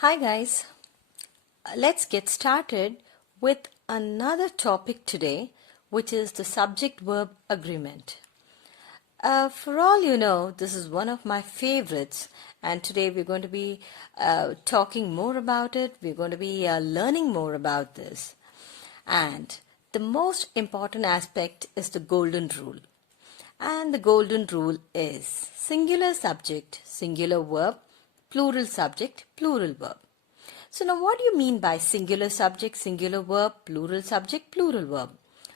Hi guys, let's get started with another topic today, which is the subject-verb agreement. For all you know, this is one of my favorites, and today we're going to be talking more about it. We're going to be learning more about this. And the most important aspect is the golden rule. And the golden rule is singular subject, singular verb, plural subject, plural verb. So now what do you mean by singular subject, singular verb, plural subject, plural verb?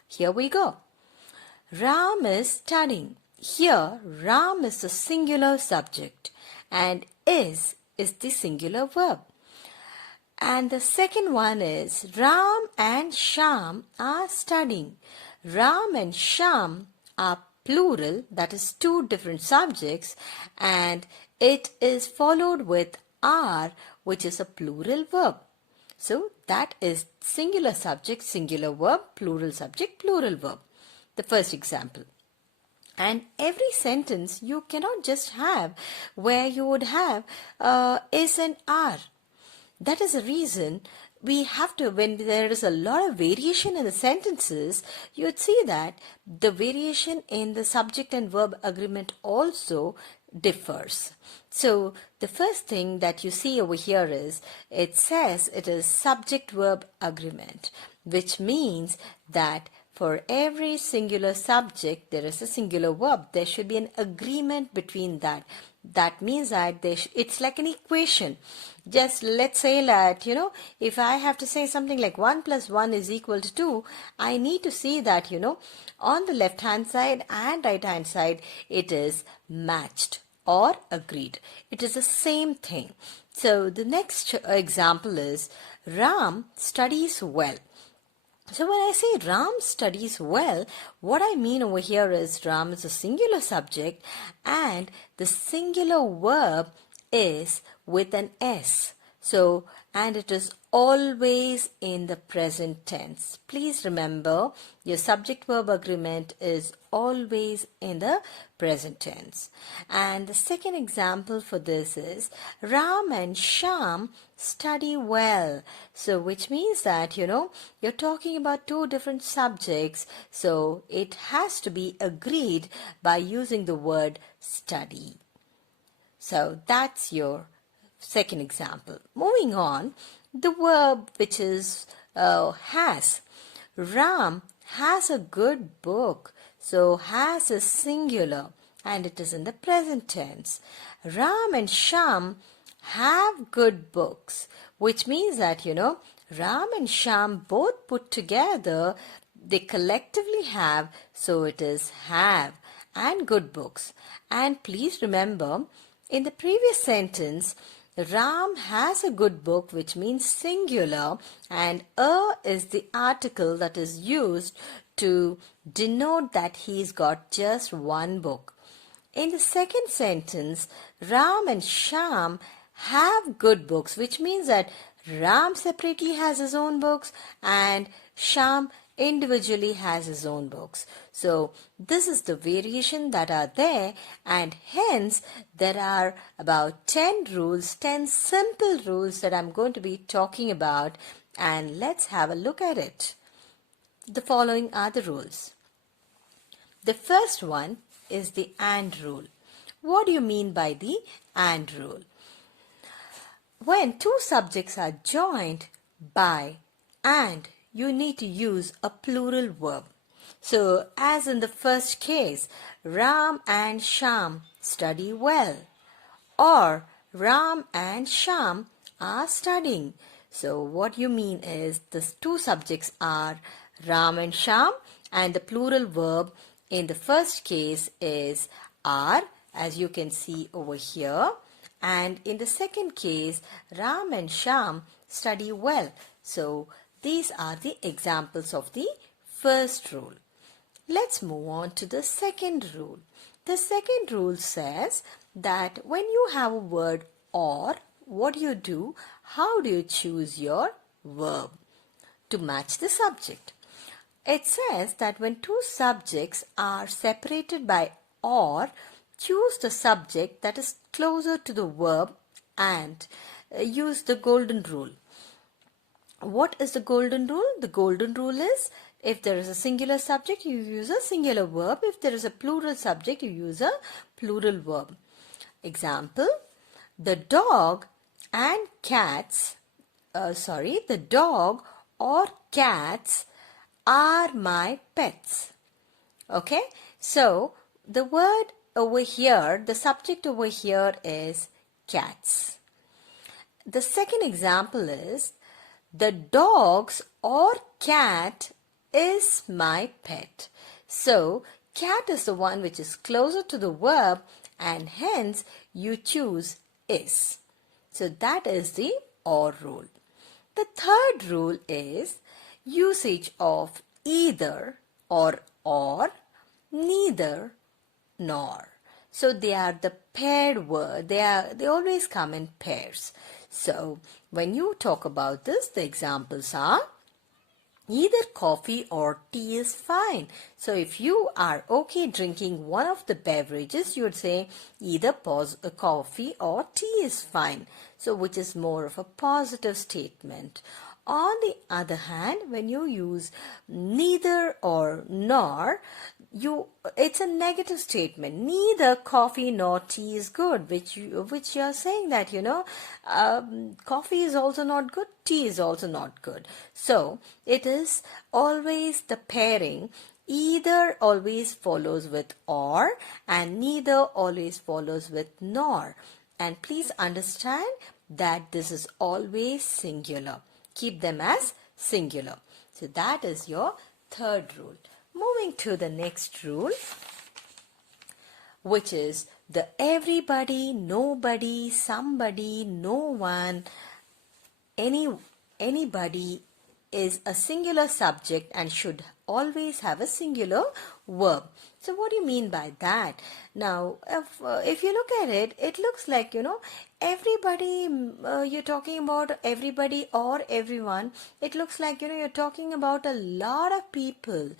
Here we go. Ram is studying. Here, Ram is the singular subject and is the singular verb. And the second one is Ram and Sham are studying. Ram and Sham are plural, that is two different subjects, and it is followed with are, which is a plural verb. So that is singular subject, singular verb, plural subject, plural verb. The first example. And every sentence you cannot just have where you would have is and are. That is the reason we have to, when there is a lot of variation in the sentences, you would see that the variation in the subject and verb agreement also differs. So the first thing that you see over here is, it says it is subject-verb agreement, which means that for every singular subject, there is a singular verb. There should be an agreement between that. That means that it's like an equation. Just let's say that, if I have to say something like 1 plus 1 is equal to 2, I need to see that, on the left hand side and right hand side, it is matched or agreed. It is the same thing. So the next example is Ram studies well. So when I say Ram studies well, what I mean over here is Ram is a singular subject and the singular verb is with an S. So, and it is always in the present tense. Please remember, your subject-verb agreement is always in the present tense. And the second example for this is Ram and Sham study well. So, which means that, you're talking about two different subjects. So, it has to be agreed by using the word study. So, that's your second example. Moving on, the verb which is has. Ram has a good book. So has is singular and it is in the present tense. Ram and Sham have good books, which means that, Ram and Sham both put together, they collectively have, so it is have and good books. And please remember, in the previous sentence, Ram has a good book, which means singular, and a is the article that is used to denote that he's got just one book. In the second sentence, Ram and Sham have good books, which means that Ram separately has his own books and Sham individually has his own books. So this is the variation that are there, and hence there are about 10 rules, 10 simple rules that I'm going to be talking about, and let's have a look at it. The following are the rules. The first one is the and rule. What do you mean by the and rule? When two subjects are joined by and, you need to use a plural verb. So, as in the first case, Ram and Sham study well, or Ram and Sham are studying. So, what you mean is the two subjects are Ram and Sham, and the plural verb in the first case is are, as you can see over here. And in the second case, Ram and Sham study well. So, these are the examples of the first rule. Let's move on to the second rule. The second rule says that when you have a word or, what do? How do you choose your verb to match the subject? It says that when two subjects are separated by or, choose the subject that is closer to the verb and use the golden rule. What is the golden rule? The golden rule is, if there is a singular subject, you use a singular verb. If there is a plural subject, you use a plural verb. Example, the dog and cats, the dog or cats are my pets. Okay, so the word over here, the subject over here is cats. The second example is, the dogs or cat is my pet. So cat is the one which is closer to the verb, and hence you choose is. So that is the or rule. The third rule is usage of either or, neither nor. So they are the paired word. They always come in pairs. So when you talk about this, the examples are, either coffee or tea is fine. So if you are okay drinking one of the beverages, you would say either coffee or tea is fine. So which is more of a positive statement. On the other hand, when you use neither or nor, it's a negative statement. Neither coffee nor tea is good, which you are saying that coffee is also not good, tea is also not good. So it is always the pairing. Either always follows with or, and neither always follows with nor. And please understand that this is always singular. Keep them as singular. So that is your third rule. Moving to the next rule, which is the everybody, nobody, somebody, no one, anybody is a singular subject and should always have a singular verb. So what do you mean by that? Now, if you look at it, it looks like, everybody, you're talking about everybody or everyone. It looks like, you're talking about a lot of people.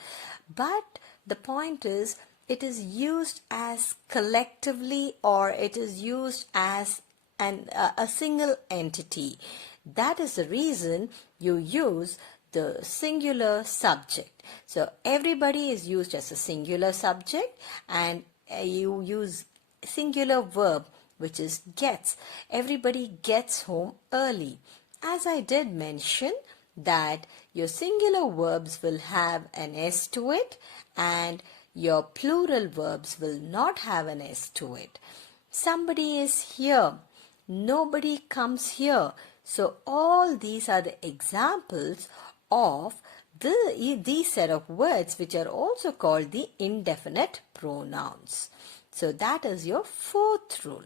But the point is, it is used as collectively, or it is used as a single entity. That is the reason you use the singular subject. So everybody is used as a singular subject, and you use singular verb, which is gets. Everybody gets home early. As I did mention that your singular verbs will have an S to it, and your plural verbs will not have an S to it. Somebody is here. Nobody comes here. So all these are the examples of these set of words, which are also called the indefinite pronouns. So that is your fourth rule.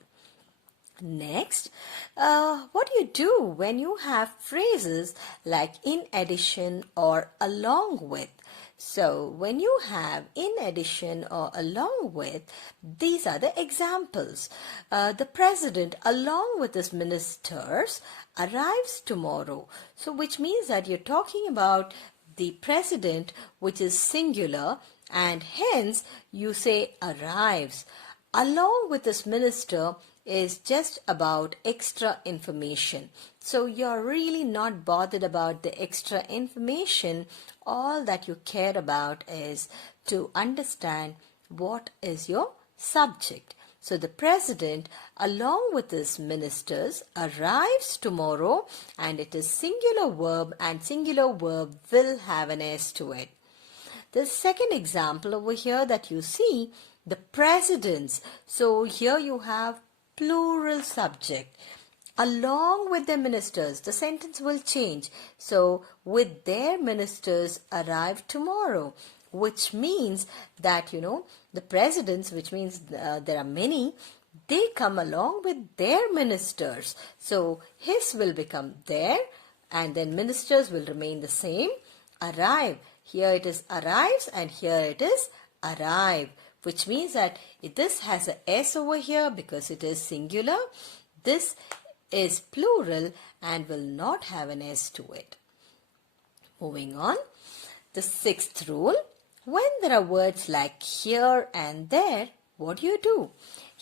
Next, what do you do when you have phrases like in addition or along with? So when you have in addition or along with, these are the examples. The president along with his ministers arrives tomorrow. So which means that you're talking about the president, which is singular, and hence you say arrives. Along with this minister is just about extra information. So you're really not bothered about the extra information. All that you care about is to understand what is your subject. So the president along with his ministers arrives tomorrow, and it is singular verb, and singular verb will have an S to it. The second example over here that you see, the presidents. So here you have plural subject. Along with their ministers, the sentence will change. So with their ministers arrive tomorrow, which means that, the presidents, which means there are many, they come along with their ministers. So his will become their, and then ministers will remain the same. Arrive. Here it is arrives, and here it is arrive, which means that this has a S over here because it is singular. This is plural and will not have an S to it. Moving on, the sixth rule. When there are words like here and there, what do you do?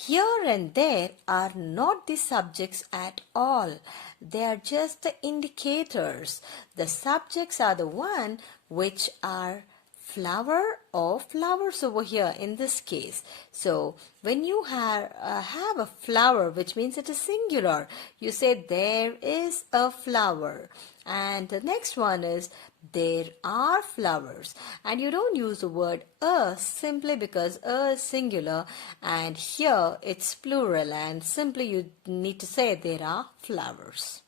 Here and there are not the subjects at all. They are just the indicators. The subjects are the one which are flower or flowers over here in this case. So when you have a flower, which means it is singular, you say there is a flower. And the next one is there are flowers, and you don't use the word a simply because a is singular and here it's plural, and simply you need to say there are flowers.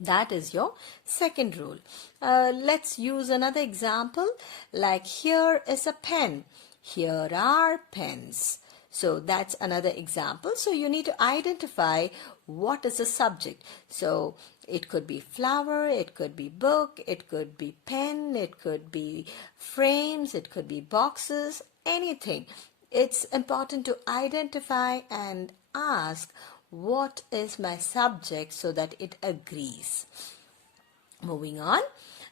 That is your second rule. Let's use another example, like here is a pen, here are pens. So that's another example. So you need to identify what is the subject. So it could be flower, it could be book, it could be pen, it could be frames, it could be boxes, anything. It's important to identify and ask what is my subject so that it agrees. Moving on.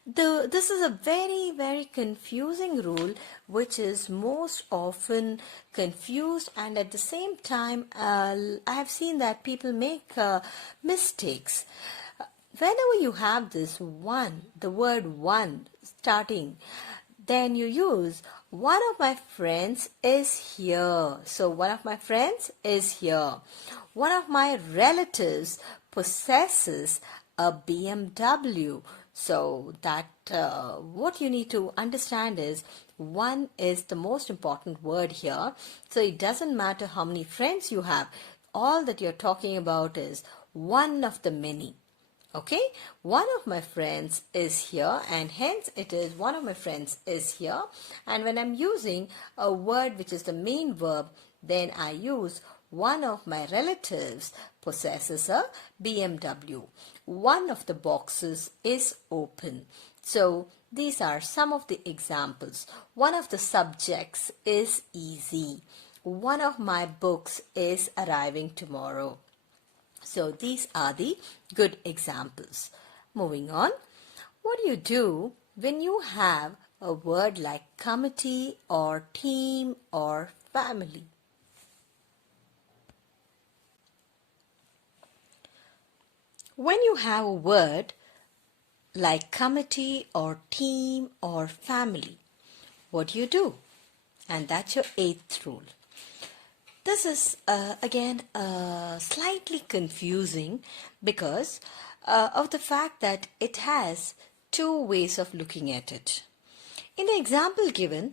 This is a very, very confusing rule which is most often confused, and at the same time I have seen that people make mistakes. Whenever you have this one, the word one starting, then you use one of my friends is here. So one of my friends is here. One of my relatives possesses a BMW. So that what you need to understand is one is the most important word here. So it doesn't matter how many friends you have. All that you're talking about is one of the many. Okay, one of my friends is here, and hence it is one of my friends is here. And when I'm using a word which is the main verb, then I use one of my relatives possesses a BMW. One of the boxes is open. So these are some of the examples. One of the subjects is easy. One of my books is arriving tomorrow. So these are the good examples. Moving on, what do you do when you have a word like committee or team or family? When you have a word like committee or team or family, what do you do? And that's your 8th rule. This is again slightly confusing because of the fact that it has two ways of looking at it. In the example given,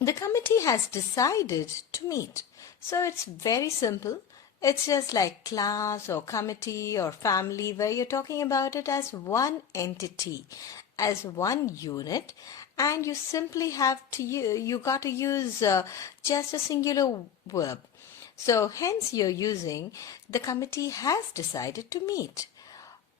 the committee has decided to meet. So it's very simple. It's just like class or committee or family, where you're talking about it as one entity, as one unit, and you simply have to you got to use just a singular verb. So hence you're using the committee has decided to meet.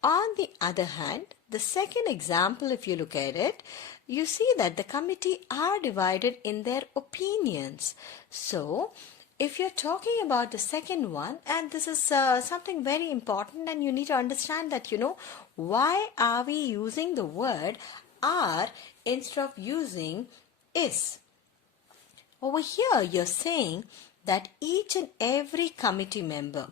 On the other hand, the second example, if you look at it, you see that the committee are divided in their opinions. So if you're talking about the second one, and this is something very important, and you need to understand that, why are we using the word are instead of using is? Over here, you're saying that each and every committee member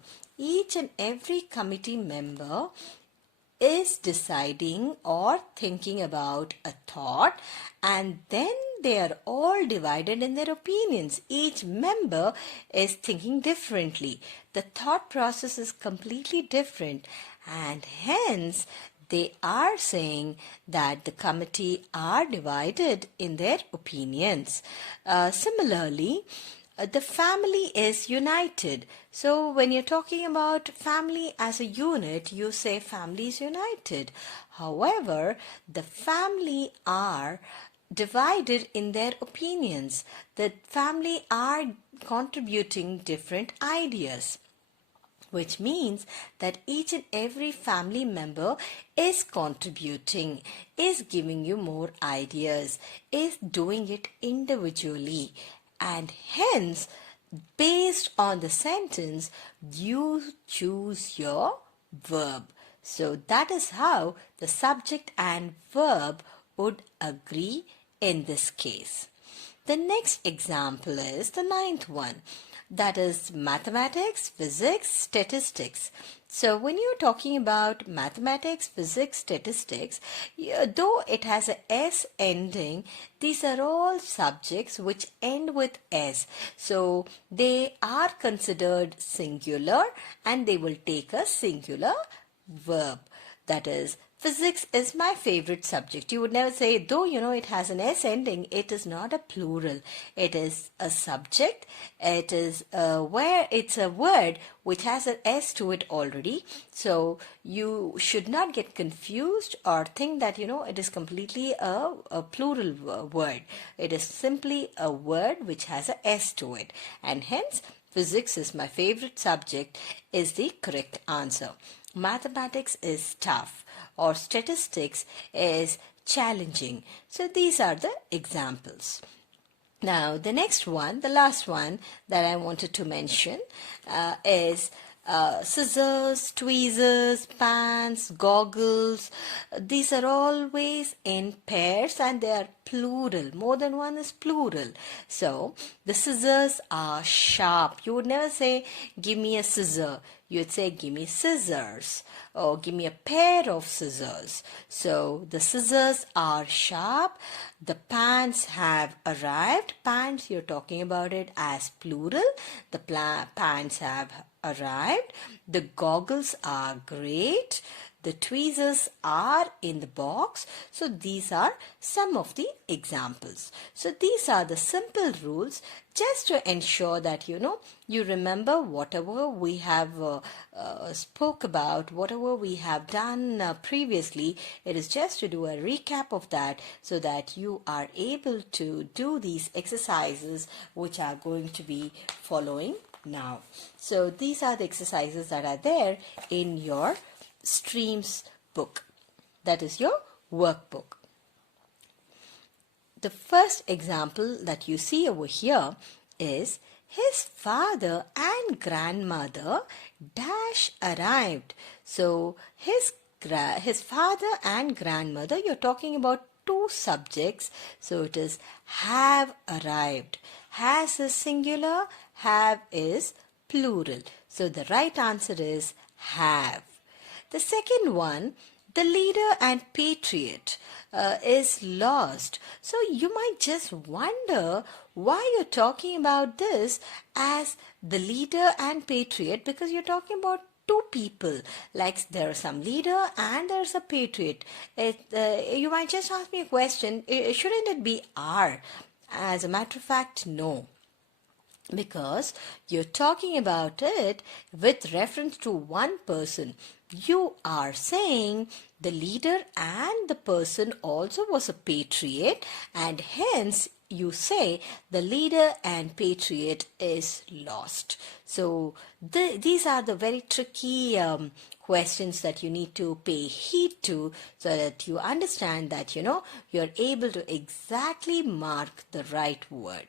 is deciding or thinking about a thought, and then they are all divided in their opinions. Each member is thinking differently. The thought process is completely different, and hence they are saying that the committee are divided in their opinions. Similarly, the family is united. So when you're talking about family as a unit, you say family is united. However, the family are divided in their opinions. The family are contributing different ideas, which means that each and every family member is contributing, is giving you more ideas, is doing it individually. And hence, based on the sentence, you choose your verb. So that is how the subject and verb would agree in this case. The next example is the 9th one. that is mathematics, physics, statistics. So when you're talking about mathematics, physics, statistics, though it has a S ending, these are all subjects which end with S. So they are considered singular and they will take a singular verb. That is, physics is my favorite subject. You would never say, though it has an S ending, it is not a plural. It is a subject. It is where it's a word which has an S to it already. So you should not get confused or think that it is completely a plural word. It is simply a word which has a S to it, and hence physics is my favorite subject is the correct answer. Mathematics is tough or statistics is challenging. So these are the examples. Now the next one, the last one that I wanted to mention is scissors, tweezers, pants, goggles. These are always in pairs and they are plural. More than one is plural. So the scissors are sharp. You would never say, give me a scissor. You'd say, give me scissors, or give me a pair of scissors. So the scissors are sharp. The pants have arrived. Pants, you're talking about it as plural. The pants have arrived. The goggles are great. The tweezers are in the box. So these are some of the examples. So these are the simple rules just to ensure that you remember whatever we have spoke about, whatever we have done previously. It is just to do a recap of that so that you are able to do these exercises which are going to be following now. So these are the exercises that are there in your streams book, that is your workbook. The first example that you see over here is his father and grandmother dash arrived. So his father and grandmother, you're talking about two subjects, so it is have arrived. Has is singular, have is plural. So the right answer is have. The second one, the leader and patriot is lost. So you might just wonder why you're talking about this as the leader and patriot, because you're talking about two people. Like there's some leader and there's a patriot. You might just ask me a question, shouldn't it be are? As a matter of fact, no. Because you're talking about it with reference to one person. You are saying the leader and the person also was a patriot, and hence you say the leader and patriot is lost. So these are the very tricky questions that you need to pay heed to so that you understand that you're able to exactly mark the right word.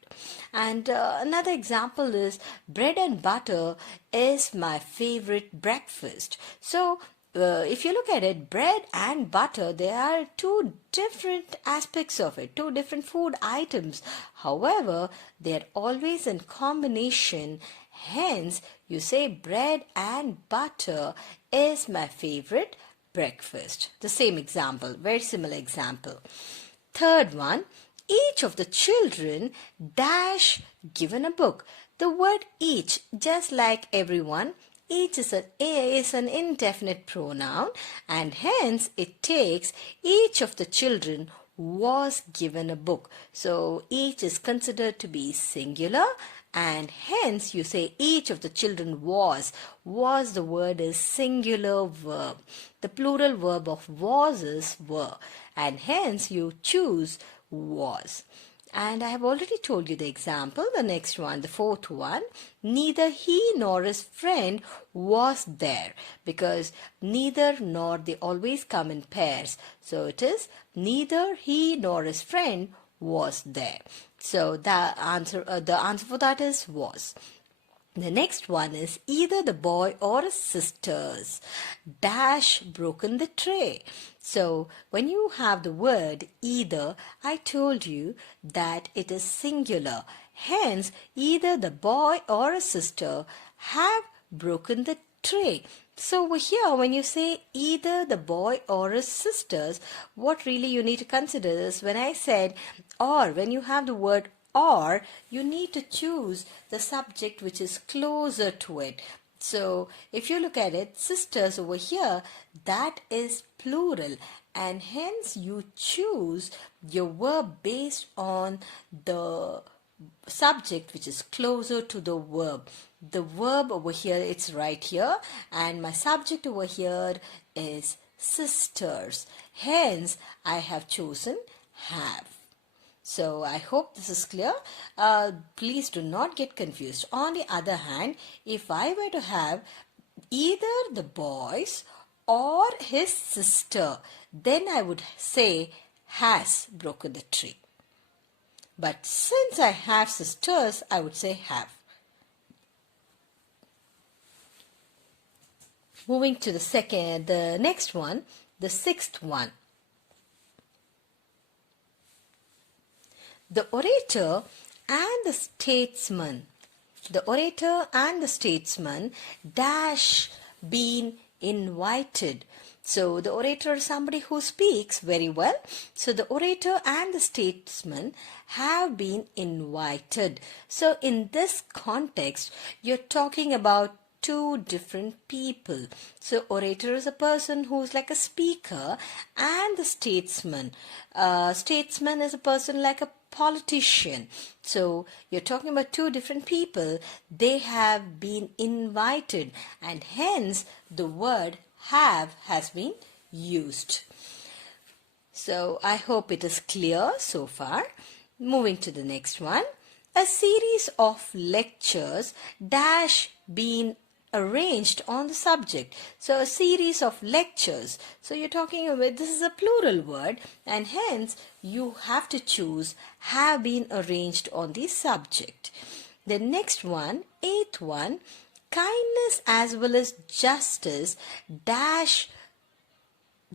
And another example is bread and butter is my favorite breakfast. So if you look at it, bread and butter, there are two different aspects of it, two different food items. However, they're always in combination. Hence, you say bread and butter is my favorite breakfast. The same example, very similar example. Third one, each of the children dash given a book. The word each, just like everyone, each is an indefinite pronoun, and hence it takes each of the children was given a book. So each is considered to be singular, and hence you say each of the children was. Was, the word is singular verb. The plural verb of was is were, and hence you choose was. And I have already told you the example. The next one, the fourth one, neither he nor his friend was there, because neither nor, they always come in pairs. So it is neither he nor his friend was there. So the answer for that is was. The next one is either the boy or his sisters dash broken the tray. So when you have the word either, I told you that it is singular. Hence, either the boy or a sister have broken the tray. So over here, when you say either the boy or his sisters, what really you need to consider is when I said or, when you have the word or, you need to choose the subject which is closer to it. So if you look at it, sisters over here, that is plural, and hence you choose your verb based on the subject which is closer to the verb. The verb over here, it's right here, and my subject over here is sisters. Hence, I have chosen have. So I hope this is clear. Please do not get confused. On the other hand, if I were to have either the boys or his sister, then I would say has broken the tree. But since I have sisters, I would say have. Moving to the next one, the sixth one. The orator and the statesman. The orator and the statesman dash been invited. So the orator is somebody who speaks very well. So the orator and the statesman have been invited. So in this context, you're talking about two different people. So orator is a person who's like a speaker, and the statesman. Statesman is a person like a politician. So you're talking about two different people. They have been invited, and hence the word have has been used. So I hope it is clear so far. Moving to the next one. A series of lectures dash been arranged on the subject. So a series of lectures. So you're talking about, this is a plural word, and hence you have to choose have been arranged on the subject. The next one, eighth one, kindness as well as justice dash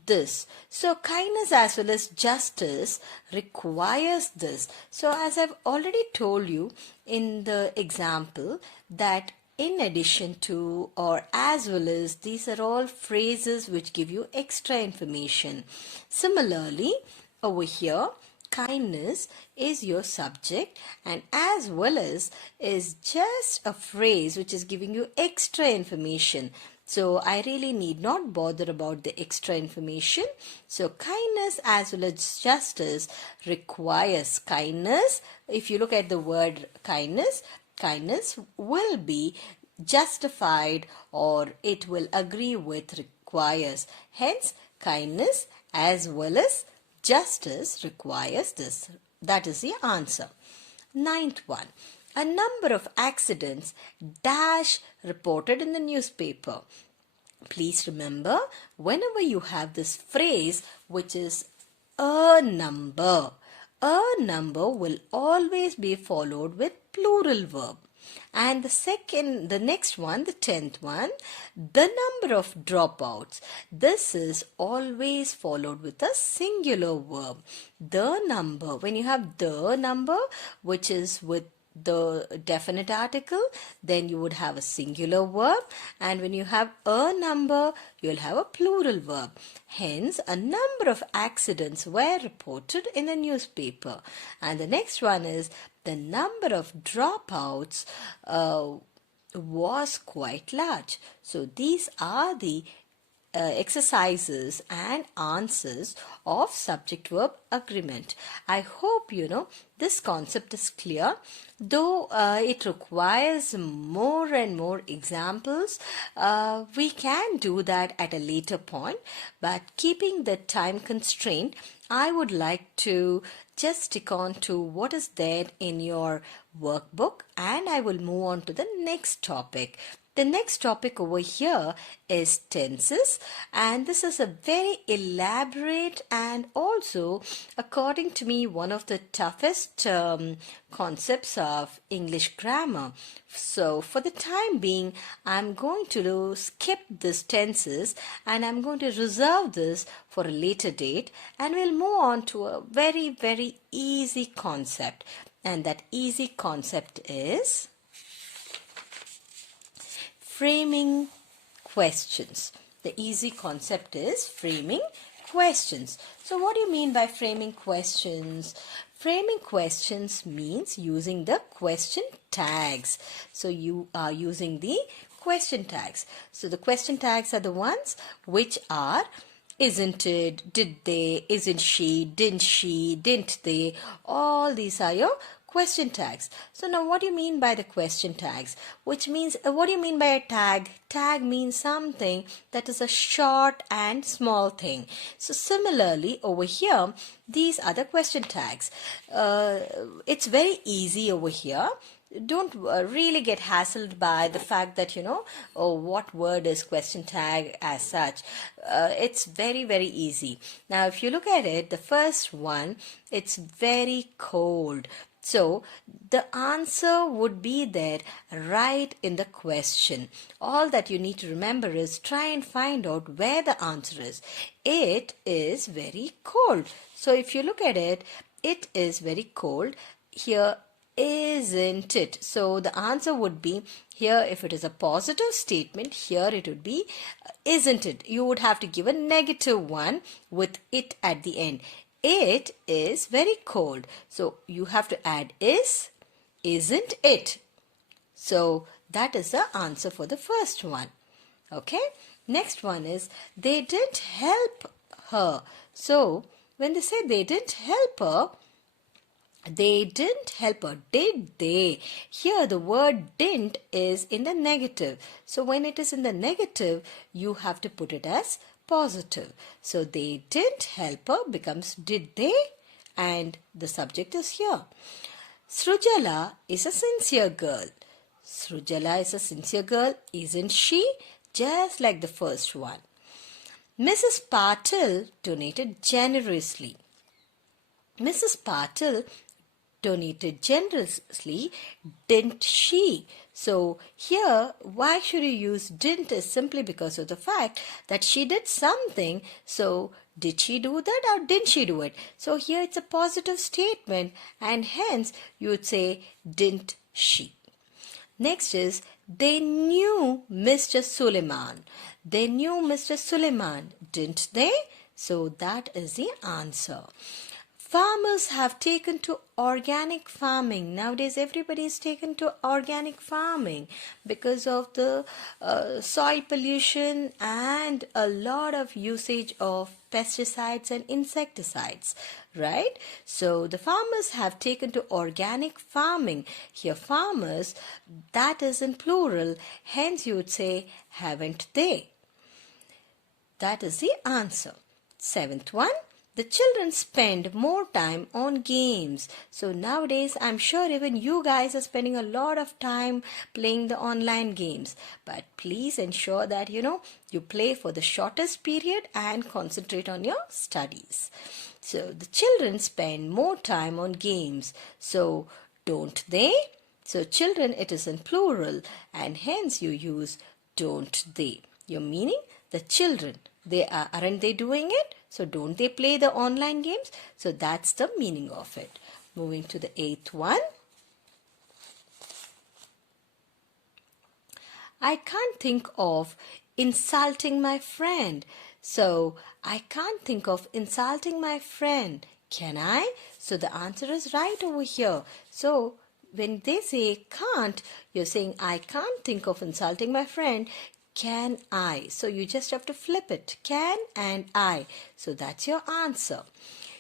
this. So kindness as well as justice requires this. So as I've already told you in the example, that in addition to or as well as, these are all phrases which give you extra information. Similarly, over here, kindness is your subject, and as well as is just a phrase which is giving you extra information. So I really need not bother about the extra information. So kindness as well as justice requires kindness. If you look at the word kindness, kindness will be justified or it will agree with requires. Hence, kindness as well as justice requires this. That is the answer. Ninth one. A number of accidents dash reported in the newspaper. Please remember, whenever you have this phrase which is a number will always be followed with plural verb. And the next one, the 10th one, the number of dropouts. This is always followed with a singular verb. The number, when you have the number, which is with the definite article, then you would have a singular verb, and when you have a number, you'll have a plural verb. Hence, a number of accidents were reported in the newspaper. And the next one is the number of dropouts was quite large. So these are the exercises and answers of subject-verb agreement. I hope you know this concept is clear. Though it requires more and more examples, we can do that at a later point. But keeping the time constraint, I would like to just stick on to what is there in your workbook, and I will move on to the next topic. The next topic over here is tenses, and this is a very elaborate and also, according to me, one of the toughest concepts of English grammar. So for the time being, I'm going to skip this tenses and I'm going to reserve this for a later date, and we'll move on to a very, very easy concept. And that easy concept is framing questions. The easy concept is framing questions. So what do you mean by framing questions? Framing questions means using the question tags. So you are using the question tags. So the question tags are the ones which are isn't it, did they, isn't she, didn't they. All these are your question tags. So now what do you mean by the question tags? Which means, what do you mean by a tag? Tag means something that is a short and small thing. So similarly over here, these are the question tags. It's very easy over here. Don't really get hassled by the fact that, oh, what word is question tag as such. It's very, very easy. Now, if you look at it, the first one, it's very cold. So, the answer would be there right in the question. All that you need to remember is try and find out where the answer is. It is very cold. So, if you look at it, it is very cold. Here, isn't it? So the answer would be here, if it is a positive statement, here it would be isn't it. You would have to give a negative one with it at the end. It is very cold. So you have to add isn't it. So that is the answer for the first one. Okay. Next one is they didn't help her. So when they say they didn't help her, they didn't help her, did they? Here the word didn't is in the negative. So when it is in the negative, you have to put it as positive. So they didn't help her becomes did they? And the subject is here. Srujala is a sincere girl. Srujala is a sincere girl, isn't she? Just like the first one. Mrs. Patil donated generously. Mrs. Patil donated generously, didn't she? So here, why should you use didn't is simply because of the fact that she did something. So did she do that or didn't she do it? So here it's a positive statement and hence you would say didn't she. Next is they knew Mr. Suleiman. They knew Mr. Suleiman, didn't they? So that is the answer. Farmers have taken to organic farming. Nowadays, everybody is taken to organic farming because of the soil pollution and a lot of usage of pesticides and insecticides, right? So, the farmers have taken to organic farming. Here, farmers, that is in plural. Hence, you would say, haven't they? That is the answer. Seventh one. The children spend more time on games. So nowadays, I'm sure even you guys are spending a lot of time playing the online games. But please ensure that, you play for the shortest period and concentrate on your studies. So the children spend more time on games. So don't they? So children, it is in plural and hence you use don't they. Your meaning, the children, aren't they doing it? So don't they play the online games? So that's the meaning of it. Moving to the eighth one. I can't think of insulting my friend. So I can't think of insulting my friend. Can I? So the answer is right over here. So when they say can't, you're saying I can't think of insulting my friend. Can I? So you just have to flip it. Can and I. So that's your answer.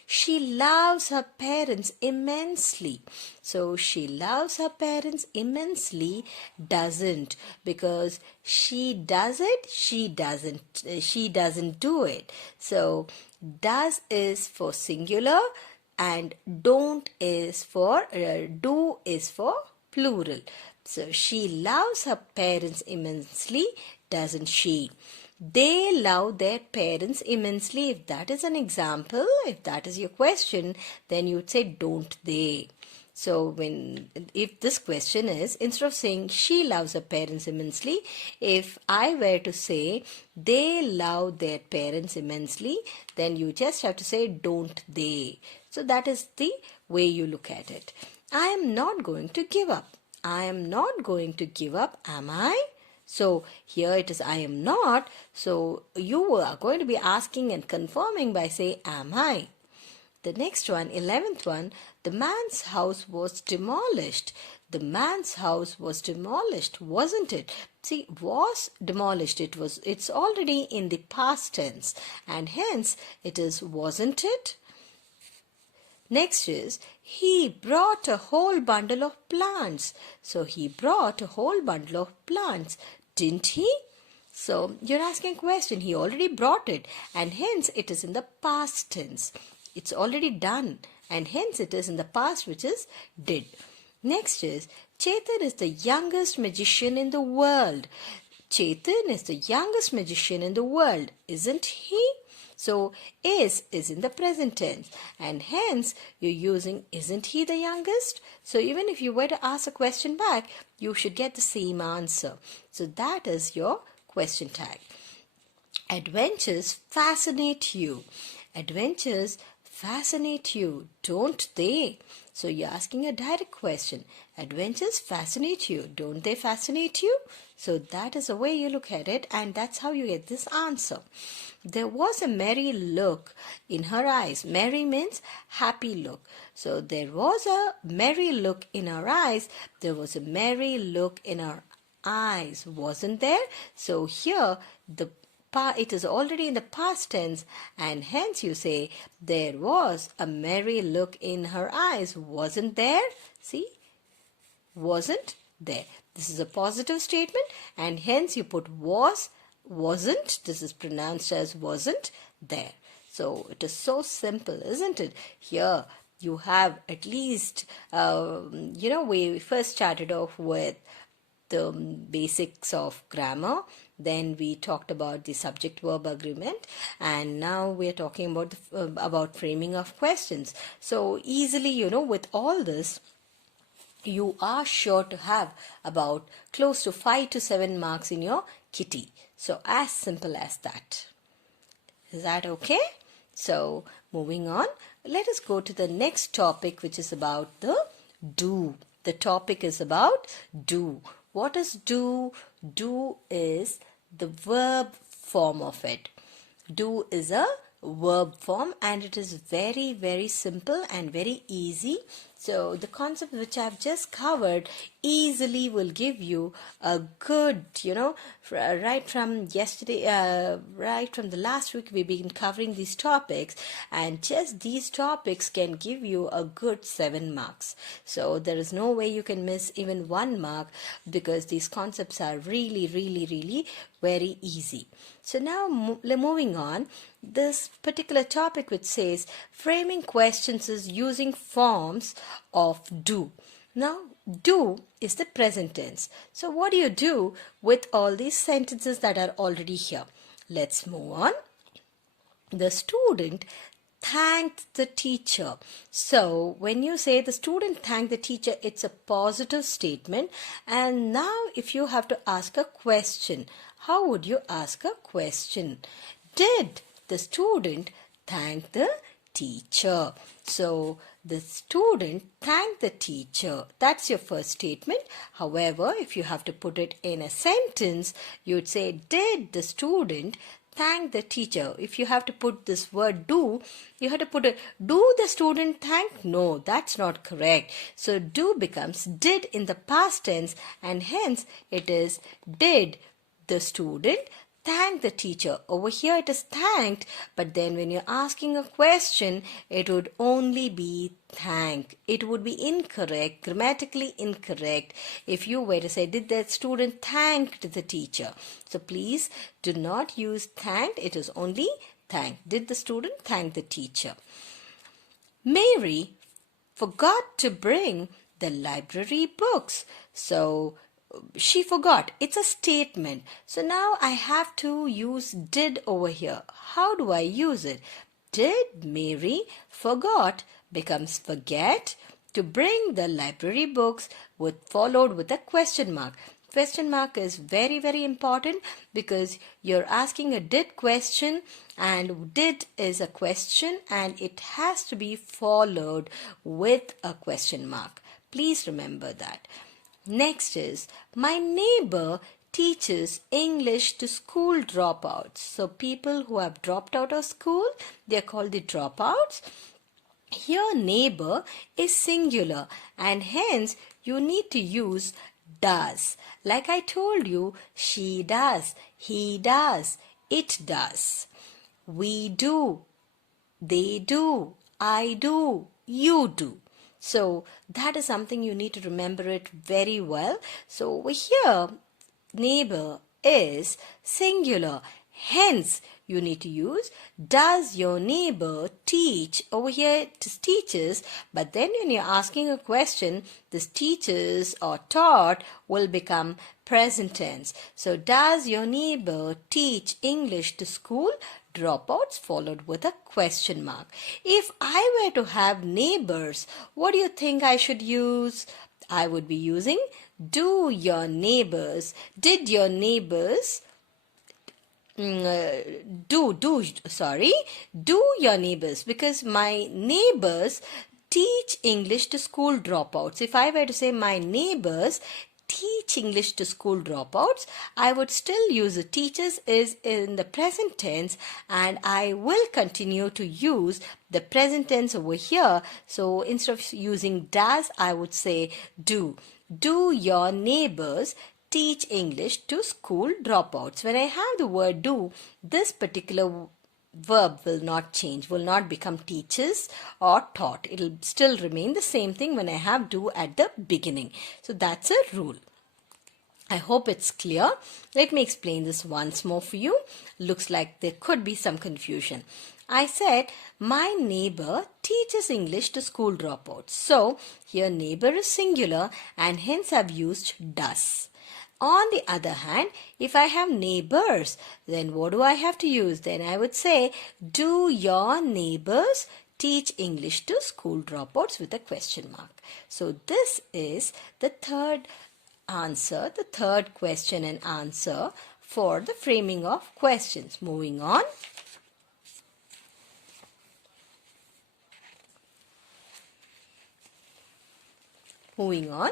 She loves her parents immensely. So she loves her parents immensely doesn't, because she does it, she doesn't do it. So does is for singular and don't is for do is for plural. So she loves her parents immensely, doesn't she? They love their parents immensely. If that is an example, if that is your question, then you would say don't they. So if this question is, instead of saying she loves her parents immensely, if I were to say they love their parents immensely, then you just have to say don't they. So that is the way you look at it. I am not going to give up. I am not going to give up, am I? So here it is I am not. So you are going to be asking and confirming by saying am I? The next one, 11th one, the man's house was demolished. The man's house was demolished, wasn't it? See, was demolished. It's already in the past tense, and hence it is wasn't it? Next is, he brought a whole bundle of plants. So he brought a whole bundle of plants, didn't he? So you're asking a question. He already brought it, and hence it is in the past tense. It's already done, and hence it is in the past, which is did. Next is, Chetan is the youngest magician in the world. Chetan is the youngest magician in the world, isn't he? So is in the present tense, and hence you're using isn't he the youngest? So even if you were to ask a question back, you should get the same answer. So that is your question tag. Adventures fascinate you. Adventures fascinate you, don't they? So you're asking a direct question. Adventures fascinate you, don't they fascinate you? So that is the way you look at it, and that's how you get this answer. There was a merry look in her eyes. Merry means happy look. So there was a merry look in her eyes. There was a merry look in her eyes, wasn't there? So here it is already in the past tense, and hence you say there was a merry look in her eyes, wasn't there? See, wasn't there. This is a positive statement, and hence you put wasn't. This is pronounced as wasn't there. So it is so simple, isn't it? Here you have at least, we first started off with the basics of grammar. Then we talked about the subject-verb agreement, and now we are talking about framing of questions. So easily, with all this, you are sure to have about close to 5 to 7 marks in your kitty. So as simple as that. Is that okay? So moving on, let us go to the next topic, which is about the do. The topic is about do. What is do? Do is the verb form of it. Do is a verb form, and it is very, very simple and very easy. So the concept which I've just covered easily will give you a good, right from yesterday, right from the last week we've been covering these topics, and just these topics can give you a good 7 marks. So there is no way you can miss even 1 mark, because these concepts are really, really, really very easy. So now moving on, this particular topic which says framing questions is using forms of do. Now, do is the present tense. So what do you do with all these sentences that are already here? Let's move on. The student thanked the teacher. So when you say the student thanked the teacher, it's a positive statement. And now if you have to ask a question, how would you ask a question? Did the student thank the teacher? So the student thanked the teacher. That's your first statement. However, if you have to put it in a sentence, you'd say, did the student thank the teacher? If you have to put this word do, you have to put it, do the student thank? No, that's not correct. So do becomes did in the past tense, and hence it is did the student thank the teacher. Over here it is thanked, but then when you're asking a question, it would only be thank. It would be incorrect, grammatically incorrect, if you were to say, did the student thanked the teacher? So please do not use thanked, it is only thank. Did the student thank the teacher? Mary forgot to bring the library books. So she forgot. It's a statement. So now I have to use did over here. How do I use it? Did Mary forgot becomes forget to bring the library books followed with a question mark. Question mark is very, very important, because you're asking a did question, and did is a question, and it has to be followed with a question mark. Please remember that. Next is, my neighbor teaches English to school dropouts. So people who have dropped out of school, they are called the dropouts. Here neighbor is singular and hence you need to use does. Like I told you, she does, he does, it does. We do, they do, I do, you do. So that is something you need to remember it very well. So over here, neighbor is singular. Hence, you need to use does your neighbor teach. Over here it is teaches, but then when you're asking a question, this teaches or taught will become present tense. So does your neighbor teach English to school dropouts followed with a question mark. If I were to have neighbors, what do you think I should use? I would be using do your neighbors. Did your neighbors do your neighbors, because my neighbors teach English to school dropouts. If I were to say my neighbors teach English to school dropouts, I would still use the teachers is in the present tense, and I will continue to use the present tense over here. So instead of using does, I would say do. Do your neighbors teach English to school dropouts? When I have the word do, this particular verb will not change, will not become teaches or taught. It will still remain the same thing when I have do at the beginning. So that's a rule. I hope it's clear. Let me explain this once more for you. Looks like there could be some confusion. I said my neighbor teaches English to school dropouts. So here neighbor is singular and hence I've used does. On the other hand, if I have neighbors, then what do I have to use? Then I would say, do your neighbors teach English to school dropouts with a question mark? So this is the third answer, the third question and answer for the framing of questions. Moving on. Moving on.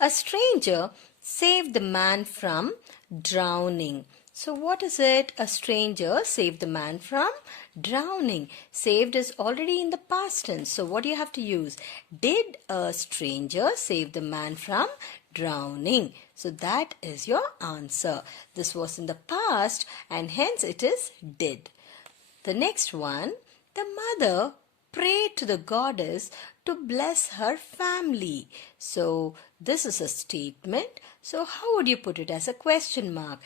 A stranger saved the man from drowning. So what is it? A stranger saved the man from drowning. Saved is already in the past tense. So what do you have to use? Did a stranger save the man from drowning? So that is your answer. This was in the past and hence it is did. The next one, the mother prayed to the goddess to bless her family. So this is a statement. So how would you put it as a question mark?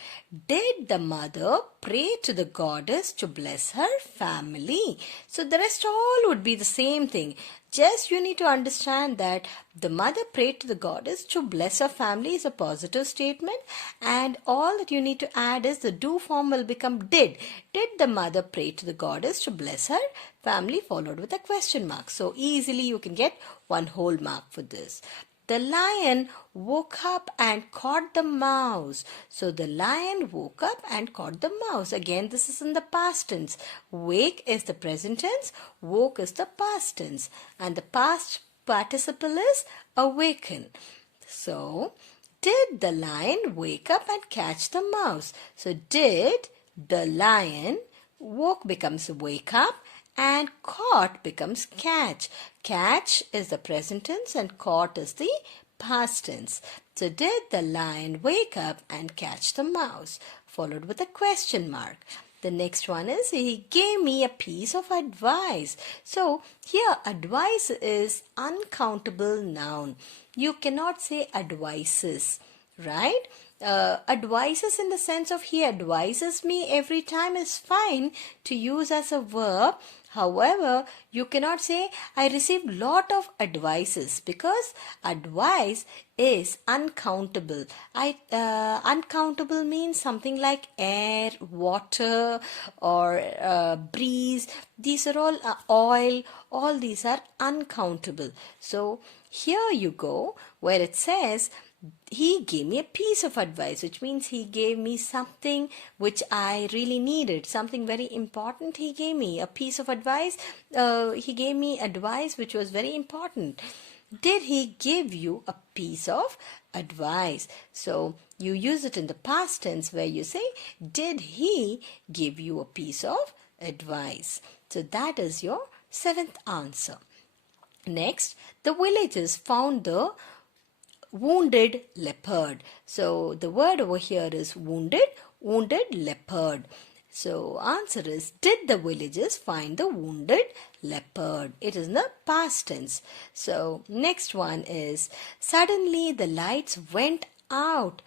Did the mother pray to the goddess to bless her family? So the rest all would be the same thing. Just you need to understand that the mother prayed to the goddess to bless her family is a positive statement, and all that you need to add is the do form will become did. Did the mother pray to the goddess to bless her family followed with a question mark? So easily you can get one whole mark for this. The lion woke up and caught the mouse. So the lion woke up and caught the mouse. Again, this is in the past tense. Wake is the present tense. Woke is the past tense. And the past participle is awaken. So, did the lion wake up and catch the mouse? So, did the lion woke becomes wake up and caught becomes catch. Catch is the present tense and caught is the past tense. So did the lion wake up and catch the mouse? Followed with a question mark. The next one is he gave me a piece of advice. So here advice is uncountable noun. You cannot say advices, right? Advises in the sense of he advises me every time is fine to use as a verb. However, you cannot say I received lot of advices because advice is uncountable. Uncountable means something like air, water or breeze. These are all oil. All these are uncountable. So here you go. where it says, he gave me a piece of advice, which means he gave me something which I really needed, something very important. He gave me a piece of advice. He gave me advice which was very important. Did he give you a piece of advice? So you use it in the past tense where you say, did he give you a piece of advice? So that is your seventh answer. Next, the villagers found the wounded leopard. So the word over here is wounded leopard. So answer is, did the villagers find the wounded leopard? It is in the past tense. So next one is, suddenly the lights went out.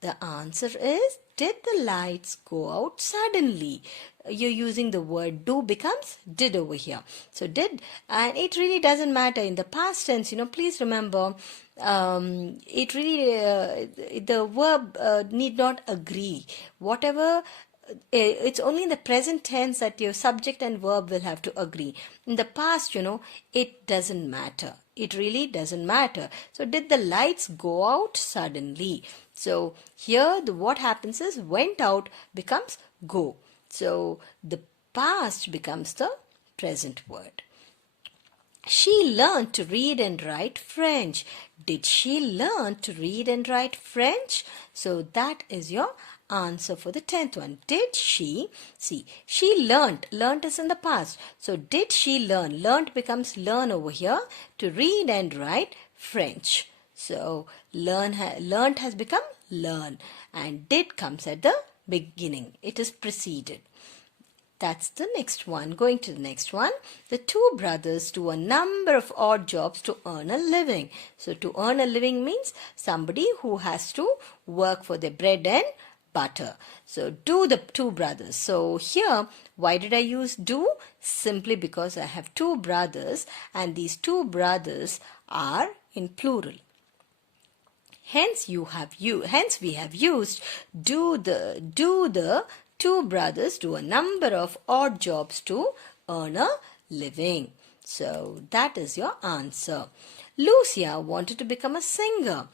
The answer is, did the lights go out suddenly? You're using the word do becomes did over here. So did, and it really doesn't matter in the past tense. Please remember, it really, the verb need not agree. Whatever, it's only in the present tense that your subject and verb will have to agree. In the past, it doesn't matter. It really doesn't matter. So did the lights go out suddenly? So here what happens is, went out becomes go. So the past becomes the present word. She learned to read and write French. Did she learn to read and write French? So that is your answer for the 10th one. Did she? See, she learnt. Learnt is in the past. So did she learn? Learnt becomes learn over here, to read and write French. So learnt has become learn, and did comes at the beginning. It is preceded. That's the next one. Going to the next one. The two brothers do a number of odd jobs to earn a living. So to earn a living means somebody who has to work for their bread and butter. So do the two brothers. So here, why did I use do? Simply because I have two brothers, and these two brothers are in plural. Hence we have used do the two brothers do a number of odd jobs to earn a living. So that is your answer. Lucia wanted to become a singer.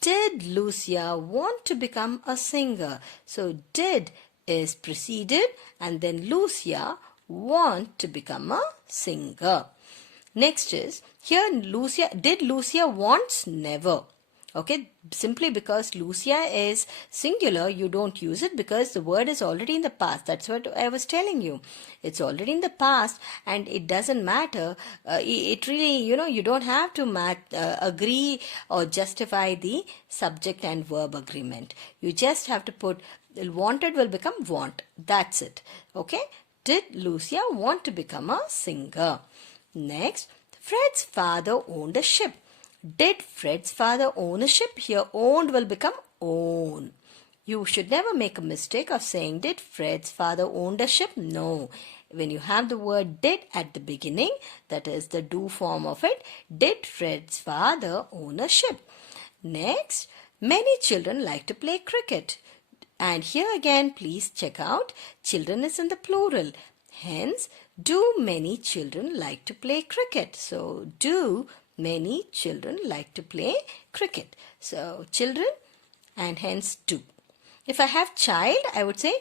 Did Lucia want to become a singer? So did is preceded, and then Lucia want to become a singer. Next is, here did Lucia wants? Never. Okay, simply because Lucia is singular, you don't use it because the word is already in the past. That's what I was telling you. It's already in the past, and it doesn't matter. It really, you don't have to agree or justify the subject and verb agreement. You just have to put wanted will become want. That's it. Okay. Did Lucia want to become a singer? Next, Fred's father owned a ship. Did Fred's father own a ship? Here owned will become own. You should never make a mistake of saying did Fred's father owned a ship? No. When you have the word did at the beginning, that is the do form of it, did Fred's father own a ship? Next, many children like to play cricket. And here again, please check out, children is in the plural. Hence, do many children like to play cricket? So, do many children like to play cricket. So, children and hence do. If I have child, I would say,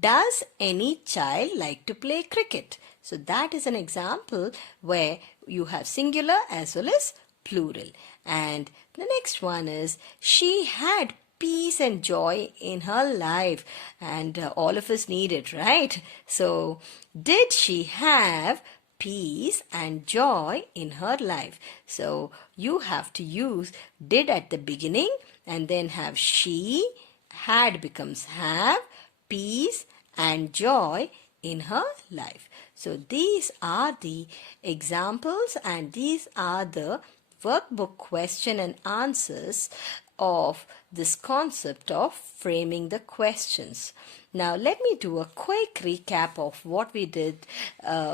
does any child like to play cricket? So, that is an example where you have singular as well as plural. And the next one is, she had peace and joy in her life, and all of us need it, right? So, did she have peace and joy in her life? So you have to use did at the beginning, and then have she, had becomes have, peace and joy in her life. So these are the examples, and these are the workbook question and answers of this concept of framing the questions. Now let me do a quick recap of what we did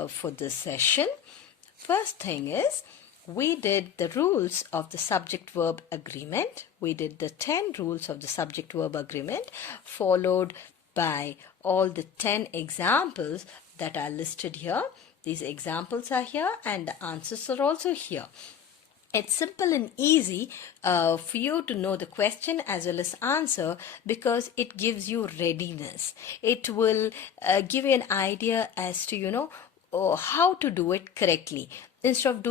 for this session. First thing is, we did the rules of the subject-verb agreement. We did the 10 rules of the subject-verb agreement, followed by all the 10 examples that are listed here. These examples are here and the answers are also here. It's simple and easy for you to know the question as well as answer, because it gives you readiness. It will give you an idea as to, how to do it correctly, instead of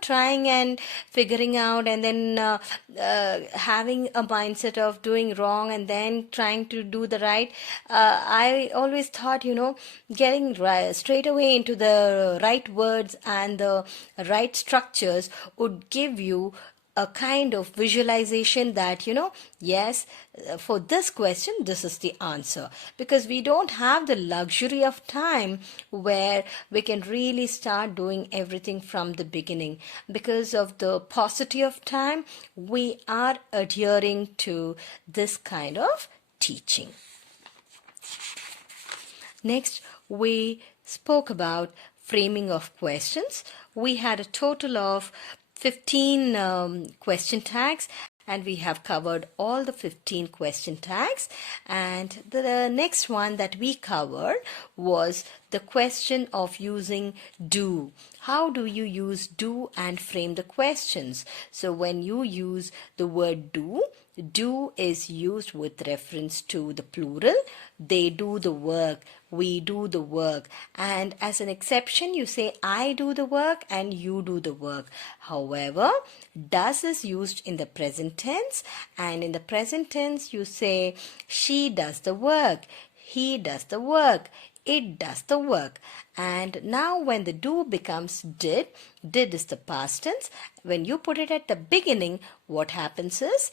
trying and figuring out, and then having a mindset of doing wrong and then trying to do the right. I always thought, getting straight away into the right words and the right structures would give you a kind of visualization that, yes, for this question, this is the answer. Because we don't have the luxury of time where we can really start doing everything from the beginning. Because of the paucity of time, we are adhering to this kind of teaching. Next, we spoke about framing of questions. We had a total of 15 question tags, and we have covered all the 15 question tags. And the next one that we covered was the question of using do. How do you use do and frame the questions? So when you use the word do is used with reference to the plural. They do the work, we do the work, and as an exception you say I do the work and you do the work. However, does is used in the present tense, and in the present tense you say she does the work, he does the work, it does the work. And now when the do becomes did is the past tense. When you put it at the beginning, what happens is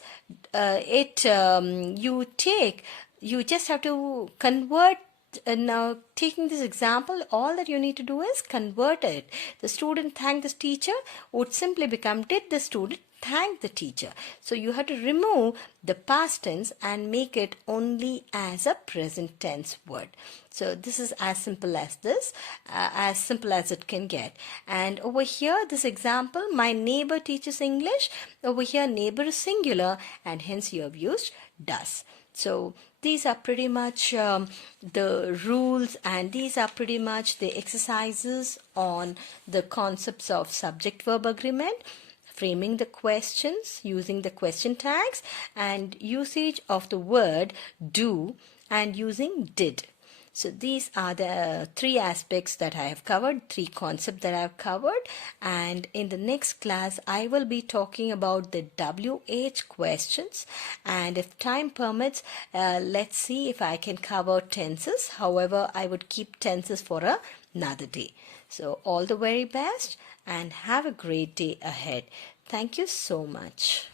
you just have to convert. Now, taking this example, all that you need to do is convert it. The student thanked the teacher would simply become did the student thank the teacher. So you have to remove the past tense and make it only as a present tense word. So this is as simple as this, as simple as it can get. And over here, this example, my neighbor teaches English. Over here, neighbor is singular, and hence you have used does. So these are pretty much the rules, and these are pretty much the exercises on the concepts of subject-verb agreement, framing the questions using the question tags, and usage of the word do and using did. So these are the three aspects that I have covered, three concepts that I have covered. And in the next class, I will be talking about the WH questions. And if time permits, let's see if I can cover tenses. However, I would keep tenses for another day. So all the very best and have a great day ahead. Thank you so much.